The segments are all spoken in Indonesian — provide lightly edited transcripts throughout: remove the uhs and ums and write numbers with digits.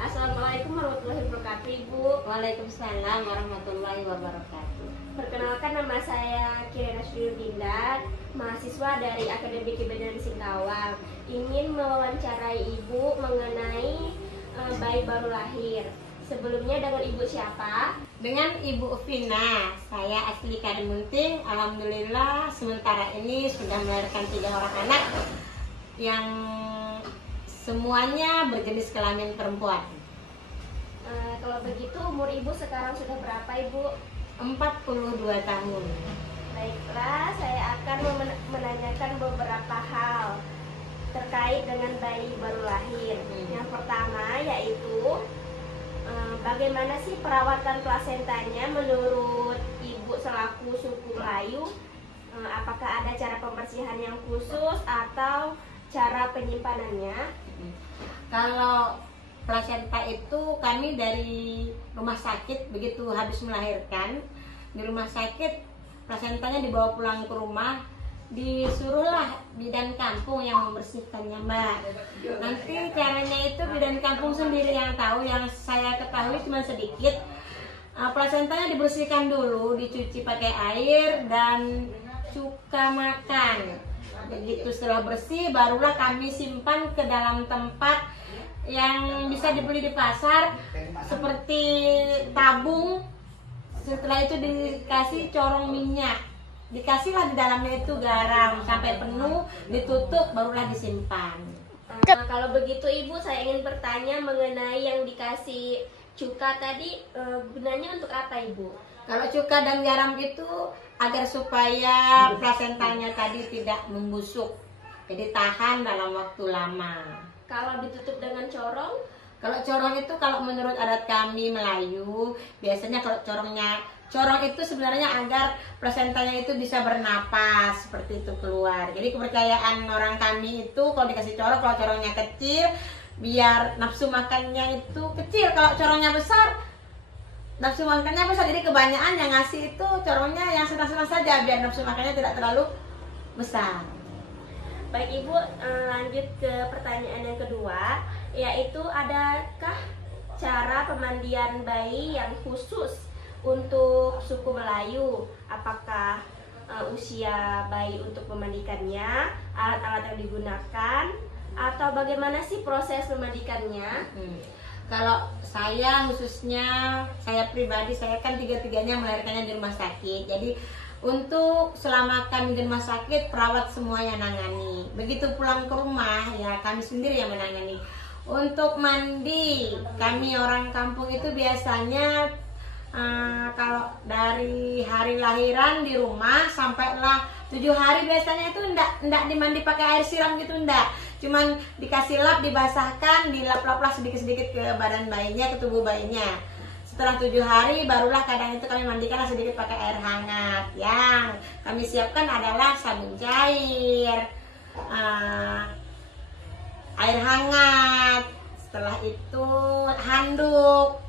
Assalamualaikum warahmatullahi wabarakatuh, Ibu. Waalaikumsalam warahmatullahi wabarakatuh. Perkenalkan, nama saya Kirana Dinda, mahasiswa dari Akademi Kebendahan Singkawang. Ingin mewawancarai Ibu mengenai bayi baru lahir. Sebelumnya dengan Ibu siapa? Dengan Ibu Vina, saya asli Kalimunting. Alhamdulillah sementara ini sudah melahirkan 3 orang anak yang semuanya berjenis kelamin perempuan. Kalau begitu umur Ibu sekarang sudah berapa, Ibu? 42 tahun. Baiklah, saya akan menanyakan beberapa hal terkait dengan bayi baru lahir. Yang pertama yaitu bagaimana sih perawatan plasentanya menurut Ibu selaku suku Melayu? Apakah ada cara pembersihan yang khusus atau cara penyimpanannya? Kalau plasenta itu kami dari rumah sakit begitu habis melahirkan di rumah sakit, plasentanya dibawa pulang ke rumah, disuruhlah bidan kampung yang membersihkannya, Mbak. Nanti caranya itu bidan kampung sendiri yang tahu, yang saya ketahui cuma sedikit. Plasentanya dibersihkan dulu, dicuci pakai air dan cuka makan. Begitu setelah bersih, barulah kami simpan ke dalam tempat yang bisa dibeli di pasar seperti tabung. Setelah itu dikasih corong minyak, dikasihlah di dalamnya itu garam sampai penuh, ditutup, barulah disimpan. Kalau begitu Ibu, saya ingin bertanya mengenai yang dikasih cuka tadi, gunanya untuk apa, Ibu? Kalau cuka dan garam itu agar supaya plasentanya tadi tidak membusuk, jadi tahan dalam waktu lama. Kalau ditutup dengan corong? Kalau corong itu, kalau menurut adat kami Melayu, biasanya kalau corong itu sebenarnya agar plasentanya itu bisa bernapas, seperti itu keluar. Jadi kepercayaan orang kami itu kalau dikasih corong, kalau corongnya kecil, biar nafsu makannya itu kecil. Kalau corongnya besar, nafsu makannya besar. Jadi kebanyakan yang ngasih itu corongnya yang sedang-sedang saja, biar nafsu makannya tidak terlalu besar. Baik Ibu, lanjut ke pertanyaan yang kedua, yaitu adakah cara pemandian bayi yang khusus untuk suku Melayu? Apakah usia bayi untuk memandikannya, alat-alat yang digunakan, atau bagaimana sih proses memandikannya? Kalau saya khususnya, saya pribadi, saya kan 3-tiganya melahirkannya di rumah sakit. Jadi untuk selama kami di rumah sakit, perawat semuanya nangani. Begitu pulang ke rumah, ya kami sendiri yang menangani. Untuk mandi, kami orang kampung itu biasanya kalau dari hari lahiran di rumah sampailah 7 hari biasanya itu enggak dimandi pakai air siram gitu, enggak. Cuman dikasih lap, dibasahkan, dilap-laplah sedikit-sedikit ke badan bayinya, ke tubuh bayinya. Setelah 7 hari barulah kadang itu kami mandikanlah sedikit pakai air hangat. Yang kami siapkan adalah sabun cair, air hangat, setelah itu handuk.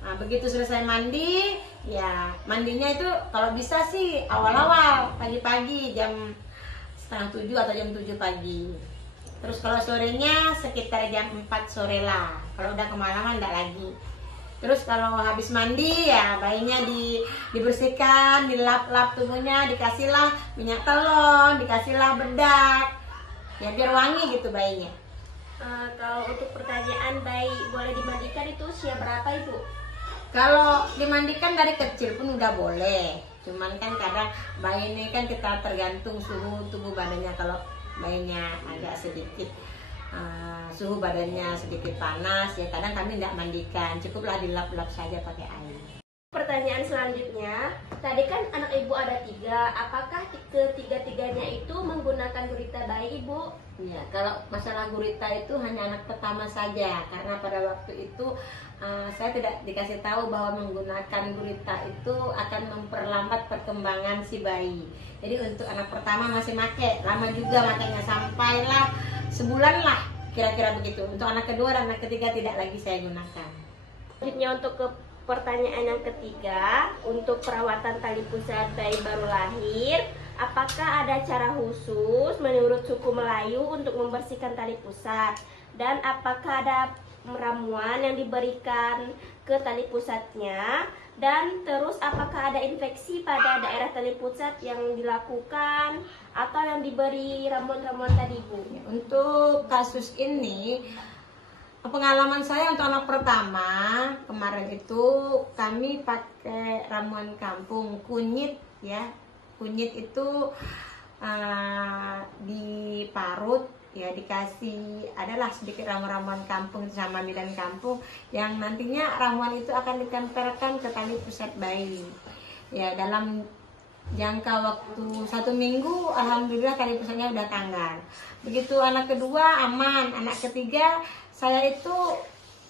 Nah, begitu selesai mandi, ya mandinya itu kalau bisa sih awal-awal pagi-pagi jam setengah 7 atau jam 7 pagi. Terus kalau sorenya sekitar jam 4 sore lah. Kalau udah kemalaman enggak lagi. Terus kalau habis mandi, ya bayinya dibersihkan, dilap-lap tubuhnya, dikasihlah minyak telon, dikasihlah bedak, ya biar wangi gitu bayinya. Kalau untuk pertanyaan bayi boleh dimandikan itu usia berapa, Ibu? Kalau dimandikan dari kecil pun udah boleh. Cuman kan kadang bayi ini kan kita tergantung suhu tubuh badannya. Kalau bayinya agak sedikit suhu badannya sedikit panas, ya kadang kami tidak mandikan, cukuplah dilap-lap saja pakai air. Pertanyaan selanjutnya, tadi kan anak Ibu ada 3, apakah ketiga-tiganya itu menggunakan gurita bayi, Ibu? Ya, kalau masalah gurita itu hanya anak pertama saja, karena pada waktu itu saya tidak dikasih tahu bahwa menggunakan gurita itu akan memperlambat perkembangan si bayi. Jadi untuk anak pertama masih make, lama juga makanya sampailah sebulan lah kira-kira begitu. Untuk anak kedua dan anak ketiga tidak lagi saya gunakan. Selanjutnya untuk ke pertanyaan yang ketiga, untuk perawatan tali pusat bayi baru lahir, apakah ada cara khusus menurut suku Melayu untuk membersihkan tali pusat? Dan apakah ada ramuan yang diberikan ke tali pusatnya, dan terus apakah ada infeksi pada daerah tali pusat yang dilakukan atau yang diberi ramuan-ramuan tadi, Bu? Untuk kasus ini, pengalaman saya untuk anak pertama kemarin itu kami pakai ramuan kampung kunyit ya. Kunyit itu diparut ya, dikasih adalah sedikit ramuan-ramuan kampung sama bidan kampung yang nantinya ramuan itu akan ditempelkan ke tali pusat bayi ya. Dalam jangka waktu 1 minggu alhamdulillah tali pusatnya udah tanggal. Begitu anak kedua aman, anak ketiga saya itu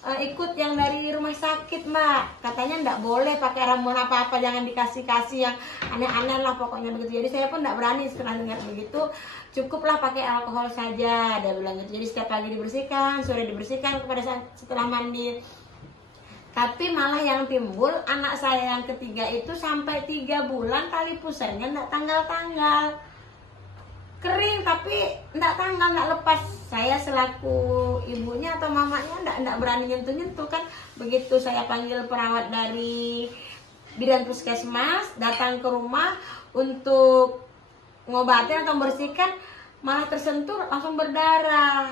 ikut yang dari rumah sakit, Mbak. Katanya enggak boleh pakai ramuan apa-apa, jangan dikasih-kasih yang aneh-aneh lah pokoknya begitu. Jadi saya pun enggak berani setelah dengar begitu. Cukuplah pakai alkohol saja, dia bilang gitu. Jadi setiap pagi dibersihkan, sore dibersihkan pada saat setelah mandi. Tapi malah yang timbul anak saya yang ketiga itu sampai 3 bulan tali pusarnya enggak tanggal-tanggal. Kering tapi enggak tanggal, enggak lepas. Saya selaku ibunya atau mamanya enggak berani nyentuh-nyentuh kan. Begitu saya panggil perawat dari bidan puskesmas datang ke rumah untuk ngobatin atau membersihkan, malah tersentuh langsung berdarah.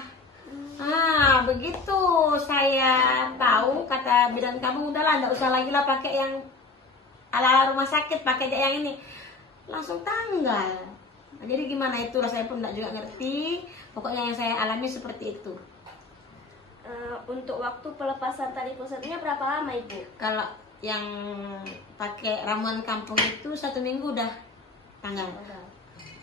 Nah, begitu saya tahu kata bidan kamu, udahlah enggak usah lagi lah pakai yang ala rumah sakit, pakai aja yang ini. Langsung tanggal. Nah, jadi gimana itu saya pun enggak juga ngerti. Pokoknya yang saya alami seperti itu. Untuk waktu pelepasan tali pusatnya berapa lama, Ibu? Kalau yang pakai ramuan kampung itu 1 minggu udah tanggal.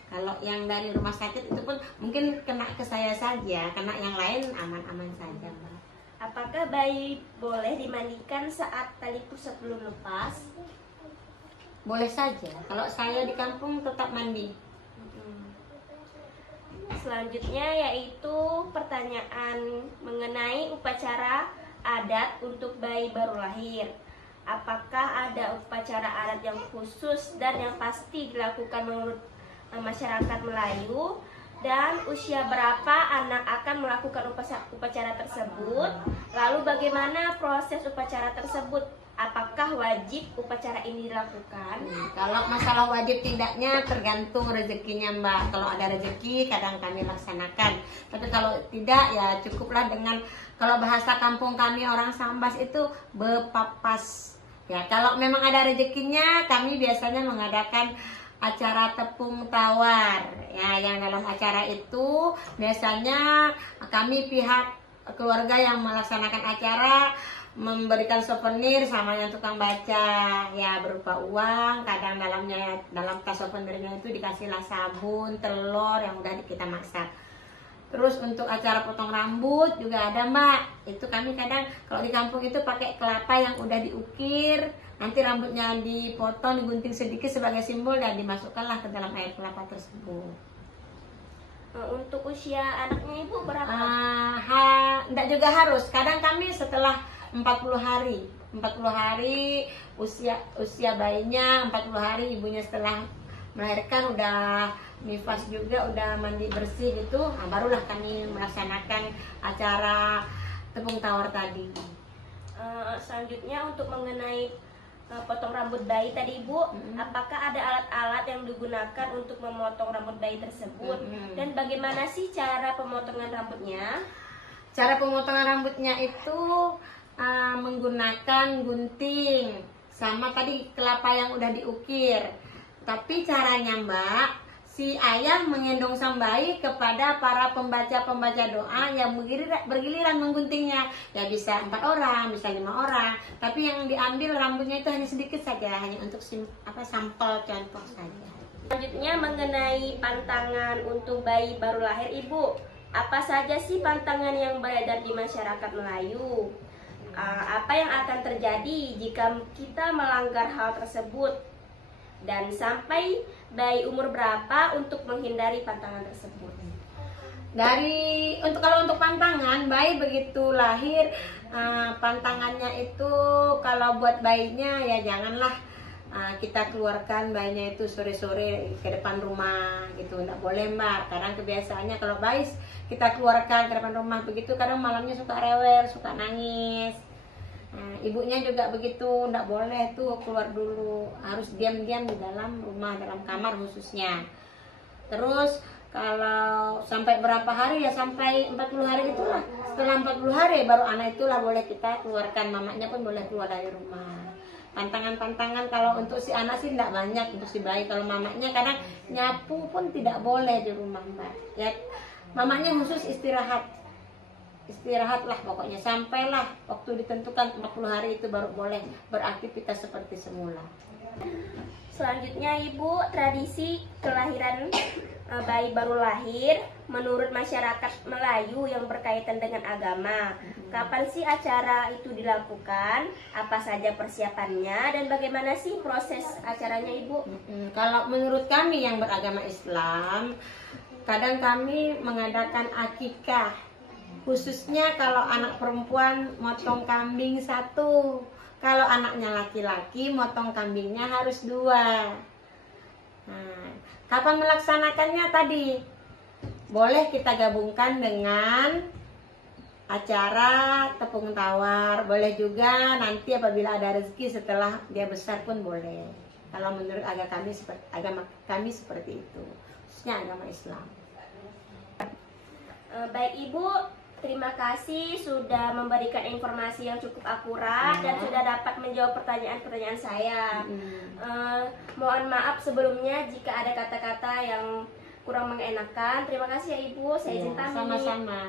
Kalau yang dari rumah sakit itu pun mungkin kena ke saya saja, kena yang lain aman-aman saja, Mbak. Apakah bayi boleh dimandikan saat tali pusat belum lepas? Boleh saja. Kalau saya di kampung tetap mandi. Selanjutnya yaitu pertanyaan mengenai upacara adat untuk bayi baru lahir. Apakah ada upacara adat yang khusus dan yang pasti dilakukan menurut masyarakat Melayu? Dan usia berapa anak akan melakukan upacara tersebut? Lalu bagaimana proses upacara tersebut? Apakah wajib upacara ini dilakukan? Kalau masalah wajib tidaknya tergantung rezekinya, Mbak. Kalau ada rezeki kadang kami laksanakan. Tapi kalau tidak ya cukuplah dengan, kalau bahasa kampung kami orang Sambas itu bepapas. Ya, kalau memang ada rezekinya kami biasanya mengadakan acara tepung tawar. Ya, yang dalam acara itu biasanya kami pihak keluarga yang melaksanakan acara memberikan souvenir sama yang tukang baca ya, berupa uang. Kadang dalam tas souvenirnya itu dikasihlah sabun, telur yang udah kita masak. Terus untuk acara potong rambut juga ada, Mbak. Itu kami kadang kalau di kampung itu pakai kelapa yang udah diukir, nanti rambutnya dipotong, digunting sedikit sebagai simbol dan dimasukkanlah ke dalam air kelapa tersebut. Untuk usia anaknya Ibu berapa? Enggak juga harus. Kadang kami setelah 40 hari usia bayinya 40 hari, ibunya setelah melahirkan udah nifas juga, udah mandi bersih gitu, barulah kami melaksanakan acara tepung tawar tadi. Selanjutnya untuk mengenai potong rambut bayi tadi, Ibu, apakah ada alat-alat yang digunakan untuk memotong rambut bayi tersebut? Dan bagaimana sih cara pemotongan rambutnya? Cara pemotongan rambutnya itu menggunakan gunting sama tadi kelapa yang udah diukir. Tapi caranya, Mbak, si ayah menggendong sang bayi kepada para pembaca doa yang bergiliran mengguntingnya. Ya bisa 4 orang, bisa 5 orang. Tapi yang diambil rambutnya itu hanya sedikit saja, hanya untuk sampel contoh saja. Selanjutnya mengenai pantangan untuk bayi baru lahir, Ibu. Apa saja sih pantangan yang beredar di masyarakat Melayu? Apa yang akan terjadi jika kita melanggar hal tersebut? Dan sampai bayi umur berapa untuk menghindari pantangan tersebut? Kalau untuk pantangan, bayi begitu lahir, pantangannya itu kalau buat bayinya ya janganlah kita keluarkan bayinya itu sore-sore ke depan rumah gitu. Nggak boleh Mbak, kadang kebiasaannya kalau bayi kita keluarkan ke depan rumah begitu, kadang malamnya suka rewel, suka nangis. Ibunya juga begitu, nggak boleh tuh keluar dulu, harus diam-diam di dalam rumah, dalam kamar khususnya. Terus kalau sampai berapa hari ya, sampai 40 hari itulah. Setelah 40 hari baru anak itulah boleh kita keluarkan, mamanya pun boleh keluar dari rumah. Pantangan-pantangan kalau untuk si anak sih tidak banyak, untuk si bayi. Kalau mamanya kadang nyapu pun tidak boleh di rumah Mbak. Ya, mamanya khusus istirahat. Istirahatlah pokoknya, sampailah waktu ditentukan 40 hari itu baru boleh beraktivitas seperti semula. Selanjutnya Ibu, tradisi kelahiran bayi baru lahir menurut masyarakat Melayu yang berkaitan dengan agama. Kapan sih acara itu dilakukan? Apa saja persiapannya dan bagaimana sih proses acaranya Ibu? Kalau menurut kami yang beragama Islam, kadang kami mengadakan akikah. Khususnya kalau anak perempuan motong kambing 1. Kalau anaknya laki-laki motong kambingnya harus 2. Kapan melaksanakannya tadi? Boleh kita gabungkan dengan acara tepung tawar. Boleh juga nanti apabila ada rezeki setelah dia besar pun boleh. Kalau menurut agama kami seperti itu. Khususnya agama Islam. Baik Ibu, terima kasih sudah memberikan informasi yang cukup akurat dan sudah dapat menjawab pertanyaan-pertanyaan saya. Mohon maaf sebelumnya jika ada kata-kata yang kurang mengenakan. Terima kasih ya Ibu, saya izin pamit. Sama-sama.